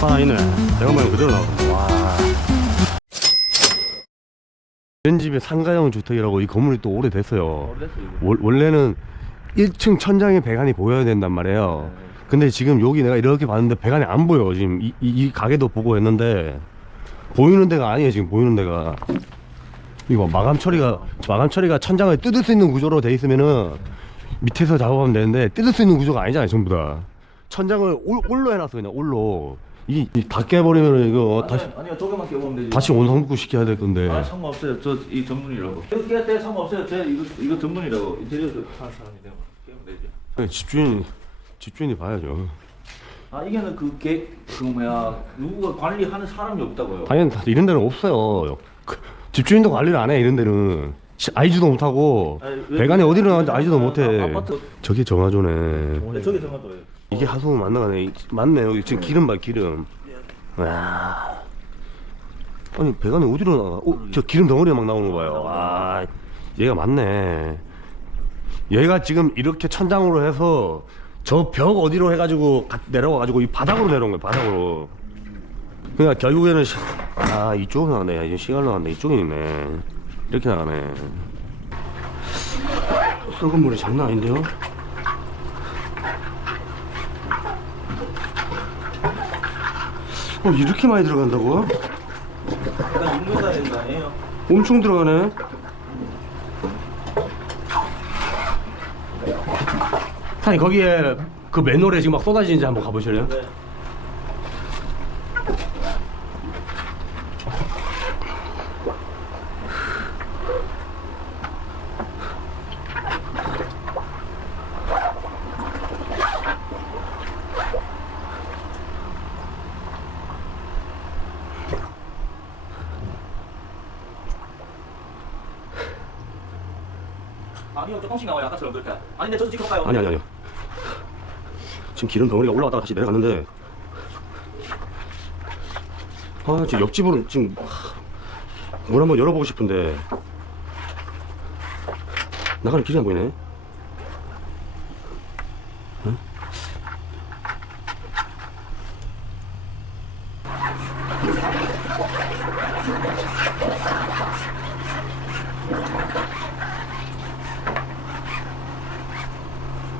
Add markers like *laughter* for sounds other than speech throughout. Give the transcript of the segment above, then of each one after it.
살아있네. 내가 보면 그대로 나왔어. 와. 집에 상가형 주택이라고 이 건물이 또 오래됐어요. 월- 원래는 1층 천장에 배관이 보여야 된단 말이에요. 근데 지금 여기 내가 이렇게 봤는데 배관이 안 보여. 지금 이, 이, 이 가게도 보고 했는데 보이는 데가 아니에요. 지금 보이는 데가. 이거 마감 처리가 마감 처리가 천장을 뜯을 수 있는 구조로 돼 있으면은 밑에서 작업하면 되는데 뜯을 수 있는 구조가 아니잖아요. 전부 다. 천장을 올, 올로 해놨어 그냥 올로. 이, 이 다 깨버리면 이거 다시 아니요 조금만 깨보면 되지. 다시 원상복구 시켜야 될 건데. 아 상관없어요. 저 이 전문이라고. 이거 깰 때 상관없어요. 저 이거 이거 전문이라고. 인테리어 하는 사람이 되면 깨면 되지. 네, 집주인 집주인이 봐야죠. 아 이게는 그그 그 뭐야 누구가 관리하는 사람이 없다고요? 당연히 다 이런 데는 없어요. 그, 집주인도 관리를 안 해 이런 데는. 시- 알지도 못하고. 아니, 왜- 배관이 어디로 나가는지 알지도 못해. 아, 아파트. 저게 정화조네. 네, 저기 정하도예요 이게 하수구 맞나가네. 맞네 여기 지금 기름 봐 기름. 와. 아니 배관이 어디로 나가? 어, 저 기름 덩어리가 막 나오는 거 봐요. 와, 얘가 맞네. 얘가 지금 이렇게 천장으로 해서 저 벽 어디로 해가지고 가- 내려와가지고 이 바닥으로 내려온 거야 바닥으로. 그러니까 결국에는 시... 아 이쪽으로 나가네. 이제 시간 나갔네. 이쪽에 있네. 이렇게 나가네. 썩은 물이 장난 아닌데요? 어 이렇게 많이 들어간다고? 일단 6m 되는 거 아니에요? 엄청 들어가네. 사장님 거기에 그 맨홀에 지금 막 쏟아지는지 한번 가보실래요? 네 아니요 조금씩 나와요 아까처럼 그렇게 아닌데 저도 찍어볼까요? 아니 아니 아니요. 지금 기름 덩어리가 올라갔다가 다시 내려갔는데 아 지금 옆집으로 지금 물 한번 열어보고 싶은데 나가는 길이 안 보이네.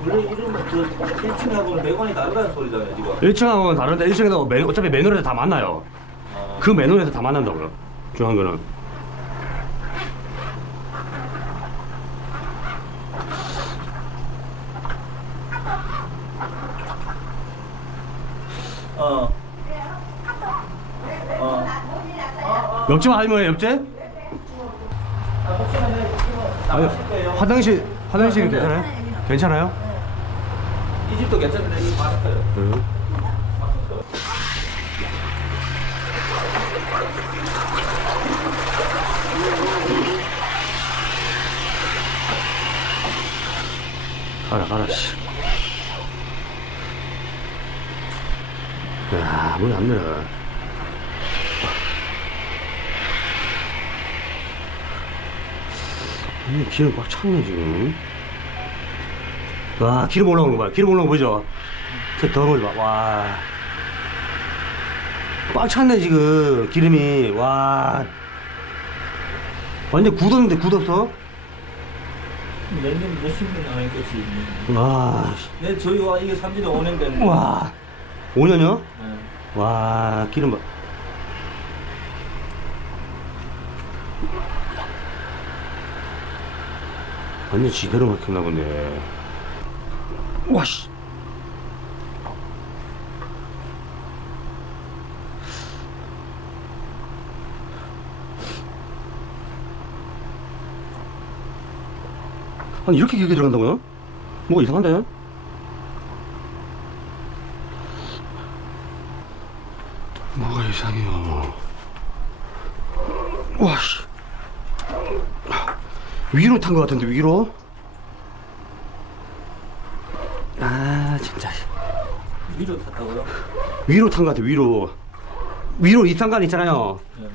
원래 이러면 저 1층하고는 매관이 다르다는 소리잖아요 지금 1층하고는 다른데 1층에서 맨, 어차피 맨홀에서 다 만나요. 아, 그 맨홀에서 다 만난다고요. 중요한 거는. 어. 어. 옆집 아니면 옆집? 혹시나 내가 이거 나가실 거예요? 화장실 화장실이 괜찮아요? 괜찮아요? 이 집도 괜찮은데 이거 많았어요. 응. 가라 가라 씨. 야 문이 안 열어. 이 기름 꽉 찼네 지금. 와 기름 올라오는 거 봐. 기름 올라오는 거 보죠. 저 덩어리 봐. 와. 꽉 찼네 지금 기름이. 와. 완전 굳었는데 굳었어? 몇년 몇십 년 안에 것이 있는. 와. 네, 저희가 이게 산지가 5년 됐는데. 와. 5년이요? 네. 와 기름 봐. 완전 지대로 막혔나 보네. 와씨. 아니 이렇게 길게 들어간다고요? 뭐가 이상한데? 뭐가 이상해요. 와, 씨. 위로 탄 것 같은데, 위로? 아, 진짜. 위로 탔다고요? 위로 탄 것 같아, 위로. 위로 이상간 있잖아요. 네.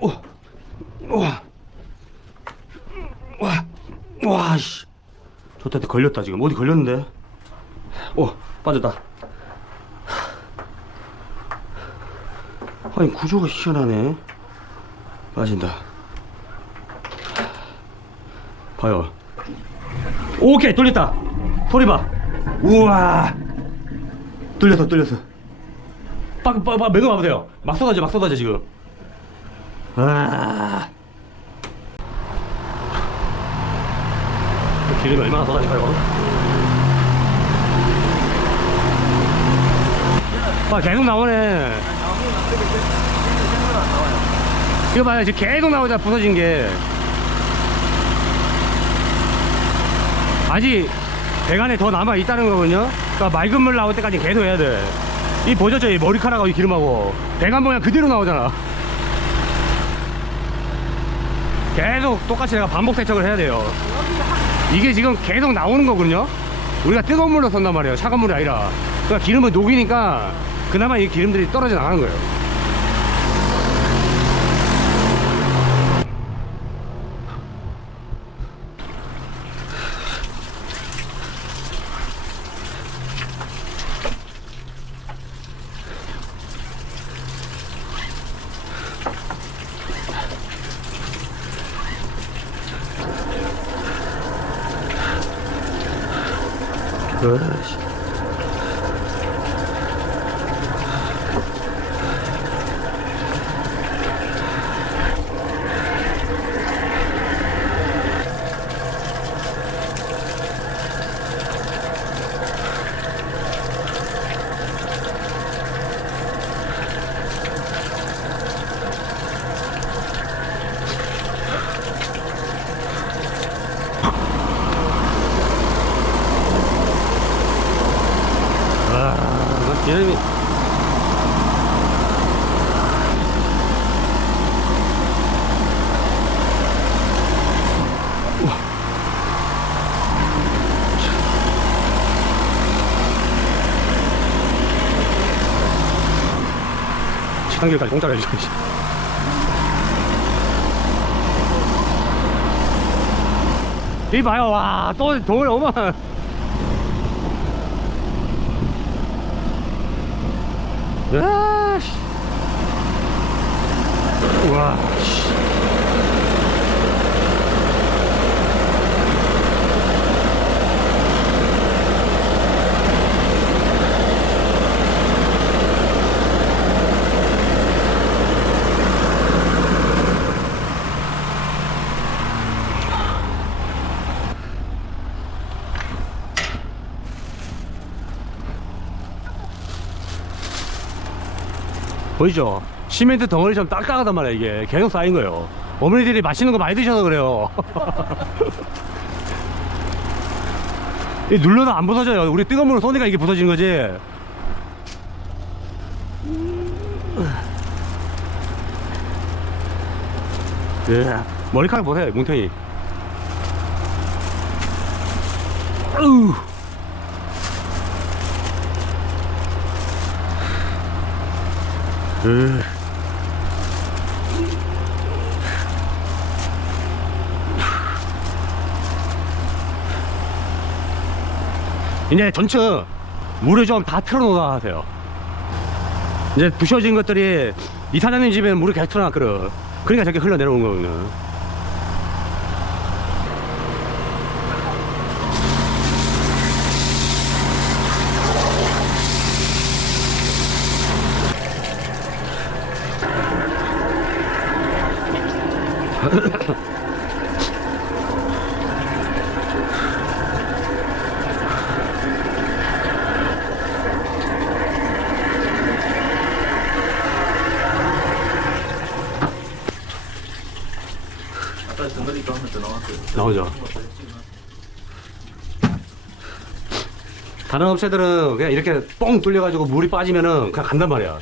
오, 와, 와, 와, 씨. 저한테 걸렸다, 지금. 어디 걸렸는데? 오, 빠졌다. 아니 구조가 희한하네 빠진다 봐요 오케이 뚫렸다 소리 봐 우와 뚫렸어 뚫렸어 빡 빡 빡 매거 봐보세요. 막 쏟아져 막 쏟아져 지금. 아. 기름이 얼마나 쏟아질까요? 아 계속 나오네. 이거 봐요. 지금 계속 나오잖아 부서진 게. 아직 배관에 더 남아 있다는 거거든요 그러니까 맑은 물 나올 때까지 계속 해야 돼 이 보셨죠? 이 머리카락하고 이 기름하고. 배관 모양 그대로 나오잖아. 계속 똑같이 내가 반복 세척을 해야 돼요. 이게 지금 계속 나오는 거거든요? 우리가 뜨거운 물로 썼단 말이에요. 차가운 물이 아니라. 그러니까 기름을 녹이니까 그나마 이 기름들이 떨어져 나가는 거예요 으 이씨. 아, 기름이. 시간길까지 공짜로 해줘야지. 이 봐요, 와, 또 돈을 어마. 아씨. 우 와. 보이죠? 시멘트 덩어리처럼 딱딱하단 말이야 이게. 계속 쌓인 거예요. 어머니들이 맛있는 거 많이 드셔서 그래요. *laughs* 이 눌러도 안 부서져요. 우리 뜨거운 물로 쏘니까 이게 부서지는 거지. 예, 머리카락 보세요 뭉탱이. 으우 으. 이제 전체 물을 좀 다 틀어놓아 하세요. 이제 부셔진 것들이 이 사장님 집에는 물을 계속 틀어놨거든. 그러니까 저렇게 흘러내려오는 거거든. 아까 등거리 가면 더 나왔어요. *laughs* 나오죠. 다른 업체들은 그냥 이렇게 뻥 뚫려가지고 물이 빠지면은 그냥 간단 말이야.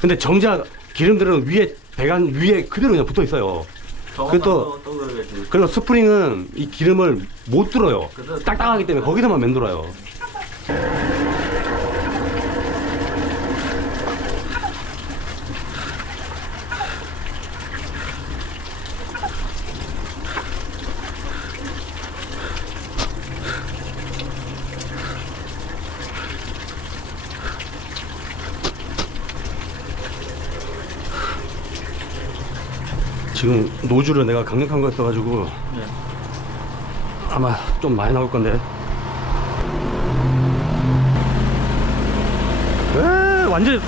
근데 정작 기름들은 위에 배관 위에 그대로 그냥 붙어 있어요. 저것만 또- 또, 또 그러겠지. 그리고 스프링은 이 기름을 못 뚫어요. 딱딱하기 때문에 거기서만 맴돌아요. 지금 노즐을 내가 강력한 거 써가지고 네. 아마 좀 많이 나올 건데. 에 완전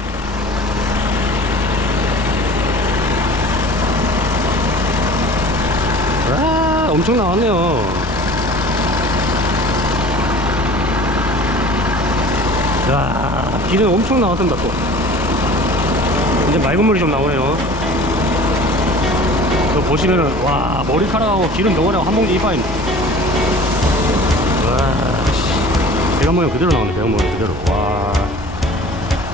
아 엄청 나왔네요. 야 기름 엄청 나왔습니다 또. 이제 맑은 물이 좀 나오네요. 또 보시면은 와 머리카락하고 기름 덩어리하고 한 봉지 이파인. 배관 모양 그대로 나오네 배관 모양 그대로. 와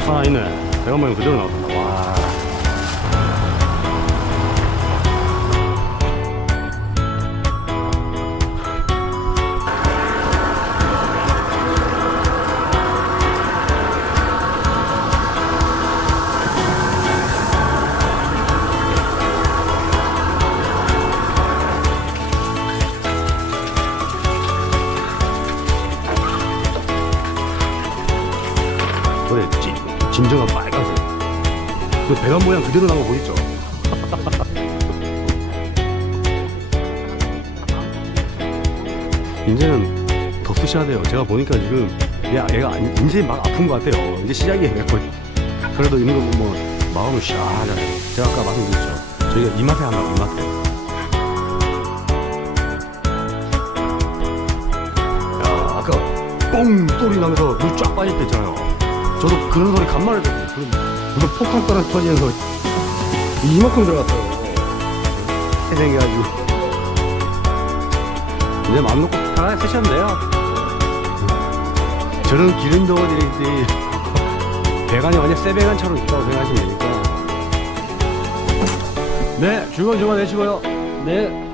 살아있네. 배관 모양 그대로 나왔다. 와. 진, 진정한 빨간색. 그 배관 모양 그대로 나온 거 보이죠? *laughs* 이제는 더 쓰셔야 돼요. 제가 보니까 지금 얘, 얘가 아니- 이제 막 아픈 것 같아요. 이제 시작이에요 거의. 그래도 이런 거뭐 마음은 시원하잖아요 제가 아까 말씀드렸죠. 저희가 이 맛에 한다고 이 맛에. 야 아까 뻥 소리 나면서 물 쫙 빠질 때 있잖아요 저도 그런 소리 간만에 듣거든요 그거 폭탄 떨어져 터지는 소리 이만큼 들어갔어요. 해생해가지고. 이제 마음 놓고 편하게 돼요. 저는 기름 덩어리들이 배관이 완전 쇠배관처럼 있다고 생각하시면 되니까. 네 즐거운 주말 되시고요. 네